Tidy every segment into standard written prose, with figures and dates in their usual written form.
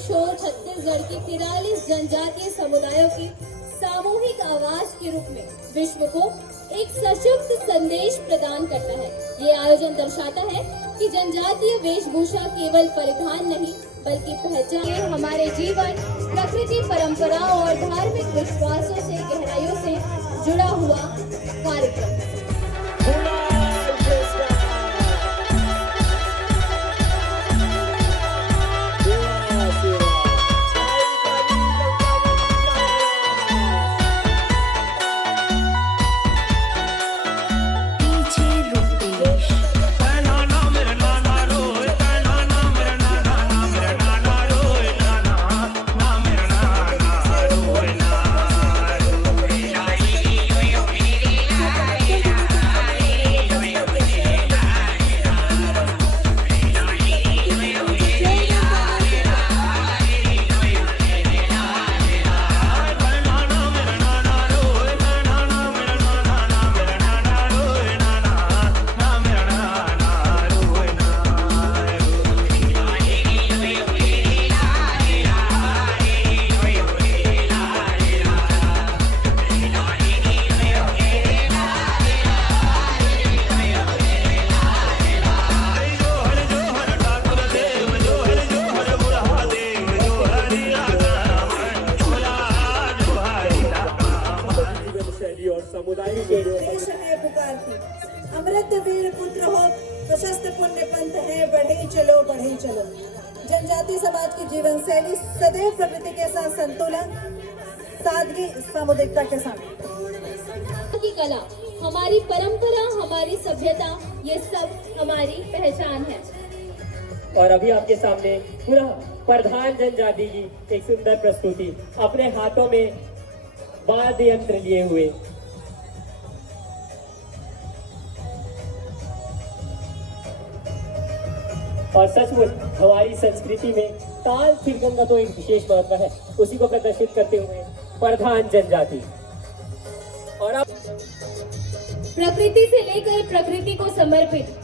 Show Chhattisgarh की 43 जनजातीय समुदायों की सामूहिक आवाज के रूप में विश्व को एक सशक्त संदेश प्रदान करता है। ये आयोजन दर्शाता है कि जनजातीय वेशभूषा केवल परिधान नहीं बल्कि पहचान है। हमारे जीवन, प्रकृति, परंपराओं और धार्मिक विश्वासों से गहराइयों से जुड़ा हुआ कार्यक्रम। अमृत वीर पुत्र हो, प्रशस्त पुण्य पंथ है, बढ़े चलो बढ़े चलो। जनजातीय समाज की जीवन शैली सदैव प्रकृति के साथ संतुलन, सादगी, सामुदायिकता के साथ की कला, हमारी परंपरा, हमारी सभ्यता, ये सब हमारी पहचान है। और अभी आपके सामने पुनः प्रधान जनजाति की एक सुंदर प्रस्तुति अपने हाथों में वाद्य यंत्र लिए हुए। और सचमुच हमारी संस्कृति में ताल थिरकम का तो एक विशेष महत्व है, उसी को प्रदर्शित करते हुए प्रधान जनजाति। और अब प्रकृति से लेकर प्रकृति को समर्पित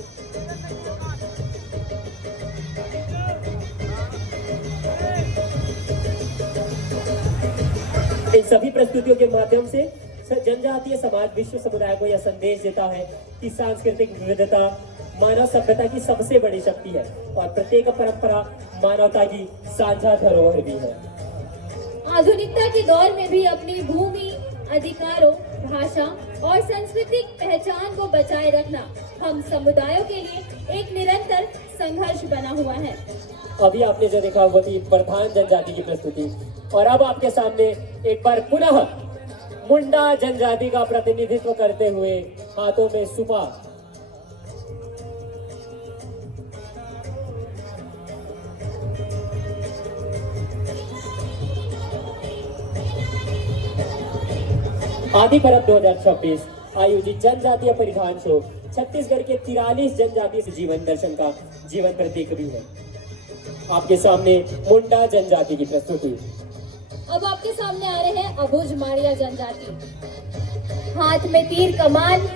इन सभी प्रस्तुतियों के माध्यम से जनजातीय समाज विश्व समुदाय को यह संदेश देता है कि सांस्कृतिक विविधता मानव सभ्यता की सबसे बड़ी शक्ति है और प्रत्येक परंपरा मानवता की साझा धरोहर भी है। आधुनिकता के दौर में भी अपनी भूमि, अधिकारों, भाषा और सांस्कृतिक पहचान को बचाए रखना हम समुदायों के लिए एक निरंतर संघर्ष बना हुआ है। अभी आपने जो देखा वो थी प्रधान जनजाति की प्रस्तुति, और अब आपके सामने एक बार पुनः मुंडा जनजाति का प्रतिनिधित्व करते हुए हाथों में सुपा। आदि पर्व 2026 आयोजित जनजातीय परिधान शो छत्तीसगढ़ के 43 जनजातीय जीवन दर्शन का जीवन प्रतीक भी है। आपके सामने मुंडा जनजाति की प्रस्तुति। अब आपके सामने आ रहे हैं अबुझ माड़िया जनजाति। हाथ में तीर कमान,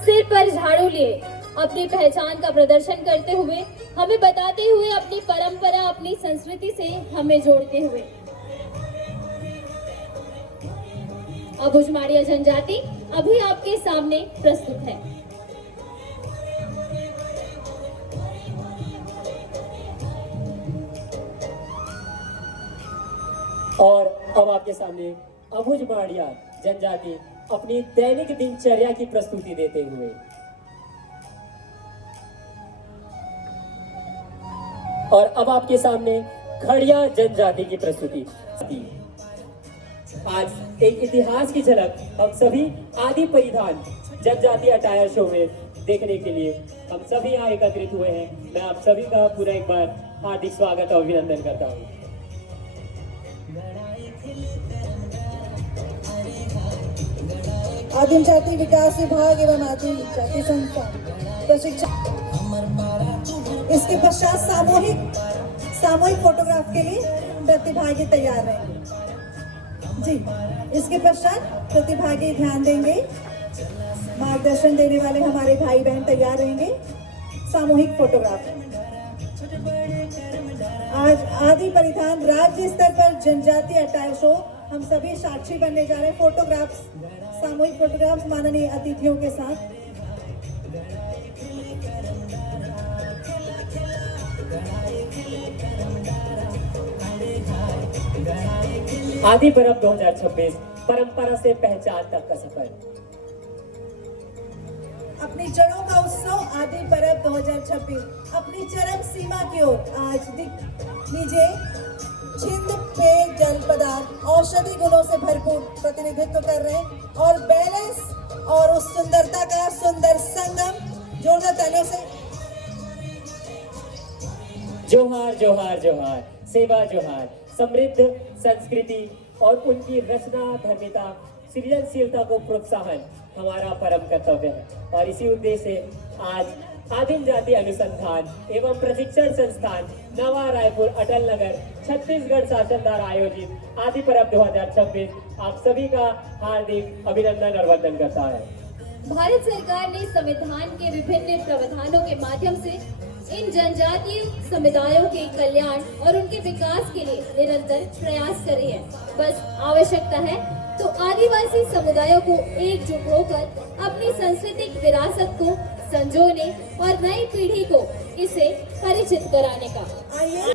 सिर पर झाड़ू लिए अपनी पहचान का प्रदर्शन करते हुए, हमें बताते हुए, अपनी परंपरा, अपनी संस्कृति से हमें जोड़ते हुए। अबुझ माड़िया जनजाति अभी आपके सामने प्रस्तुत है। और अब आपके सामने अबुझ माड़िया जनजाति अपनी दैनिक दिनचर्या की प्रस्तुति देते हुए। और अब आपके सामने खड़िया जनजाति की प्रस्तुति। आज एक इतिहास की झलक हम सभी आदि परिधान जनजातीय अटायर शो में देखने के लिए हम सभी यहाँ एकत्रित हुए हैं। मैं आप सभी का पूरा एक बार हार्दिक स्वागत और अभिनंदन करता हूँ। आदिम जाति विकास विभाग एवं आदिम जाति संस्थान प्रशिक्षण। इसके पश्चात सामूहिक फोटोग्राफ के लिए प्रतिभागी तैयार रहेंगे। जी, इसके पश्चात प्रतिभागी ध्यान देंगे, मार्गदर्शन देने वाले हमारे भाई बहन तैयार रहेंगे। सामूहिक फोटोग्राफ आज आदि परिधान राज्य स्तर पर जनजातीय अटायर शो, हम सभी साक्षी बनने जा रहे हैं। फोटोग्राफ्स, सामूहिक फोटोग्राफ्स माननीय अतिथियों के साथ। आदि पर्व 2026 परंपरा से पहचान तक का सफर। अपनी जड़ों का उत्सव आदि पर्व 2026 अपनी चरम सीमा की ओर आज लीजिए। छिंद पेय जल पदार्थ औषधि गुणों से भरपूर प्रतिनिधित्व कर रहे हैं और बैलेंस और उस सुंदरता का सुंदर संगम जोरदार तालियों से। जोहार जोहार जोहार, सेवा जोहार। समृद्ध संस्कृति और उनकी रचना धर्मिता सृजनशीलता को प्रोत्साहन हमारा परम कर्तव्य है और इसी उद्देश्य से आज आदिम जाति अनुसंधान एवं प्रशिक्षण संस्थान नवा रायपुर अटल नगर छत्तीसगढ़ शासन द्वारा आयोजित आदि पर्व 2026 आप सभी का हार्दिक अभिनंदन और वंदन करता है। भारत सरकार ने संविधान के विभिन्न प्रावधानों के माध्यम से इन जनजातीय समुदायों के कल्याण और उनके विकास के लिए निरंतर प्रयास कर रही है। बस आवश्यकता है तो आदिवासी समुदायों को एकजुट होकर अपनी सांस्कृतिक विरासत को संजोने और नई पीढ़ी को इसे परिचित कराने का। आइए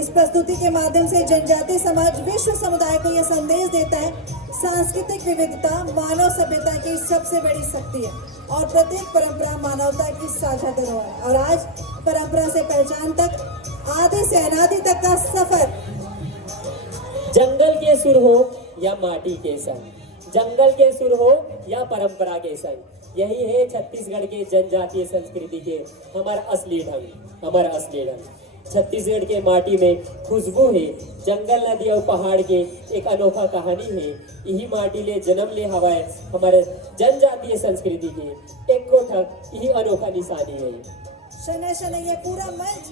इस प्रस्तुति के माध्यम से जनजातीय समाज विश्व समुदाय को यह संदेश देता है, सांस्कृतिक विविधता मानव सभ्यता की सबसे बड़ी शक्ति है और प्रत्येक परंपरा मानवता की साझा धरोहर। और आज परंपरा से पहचान तक आदि से अनादि तक का सफर। जंगल के सुर हो या माटी के संग, जंगल के सुर हो या परंपरा के संग, यही है छत्तीसगढ़ के जनजातीय संस्कृति के हमारा असली ढंग। छत्तीसगढ़ के माटी में खुशबू है, जंगल नदी और पहाड़ के एक अनोखा कहानी है। यही माटी ले जन्म ले हवाए हमारे जनजातीय संस्कृति के एक कोठक यही अनोखा निशानी है। शनै शनै ये पूरा मंच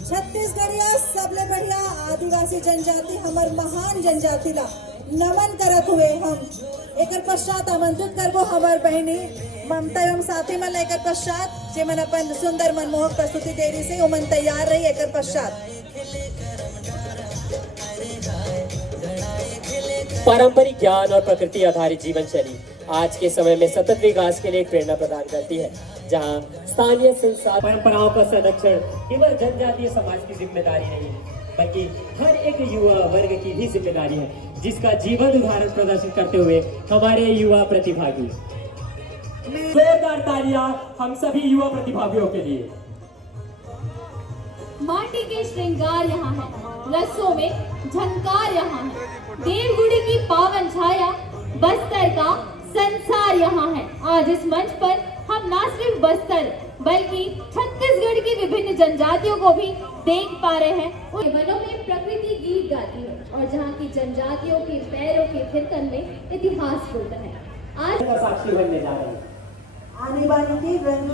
छत्तीसगढ़िया सबले बढ़िया आदिवासी जनजाति हमर महान जनजाति ला नमन करत हुए हम एकर पश्चात आमंत्रित करबो हमार बहनी ममता एवं साथी मन एकर पश्चात जेमन अपन सुंदर मनमोहक प्रस्तुति दे रही से ओमन तैयार रही एकर पश्चात। पारंपरिक ज्ञान और प्रकृति आधारित जीवन शैली आज के समय में सतत विकास के लिए एक प्रेरणा प्रदान करती है, जहां स्थानीय संसाधन परंपराओं का संरक्षण केवल जनजातीय समाज की जिम्मेदारी नहीं है बल्कि हर एक युवा वर्ग की भी जिम्मेदारी है, जिसका जीवन उदाहरण प्रदर्शित करते हुए हमारे युवा प्रतिभागी। जोरदार तालियां हम सभी युवा प्रतिभागियों के लिए। माटी के श्रृंगार यहाँ है, रसों में झंकार यहाँ है, देवगुड़ी की पावन छाया बस्तर का संसार यहाँ है। आज इस मंच पर हम न सिर्फ बस्तर बल्कि छत्तीसगढ़ की विभिन्न जनजातियों को भी देख पा रहे हैं। वनों में प्रकृति गीत गाती है और जहाँ की जनजातियों के पैरों के थिरकन में इतिहास बोलता है। आज साक्षी बनने जा रहे हैं। आने वाली की रंग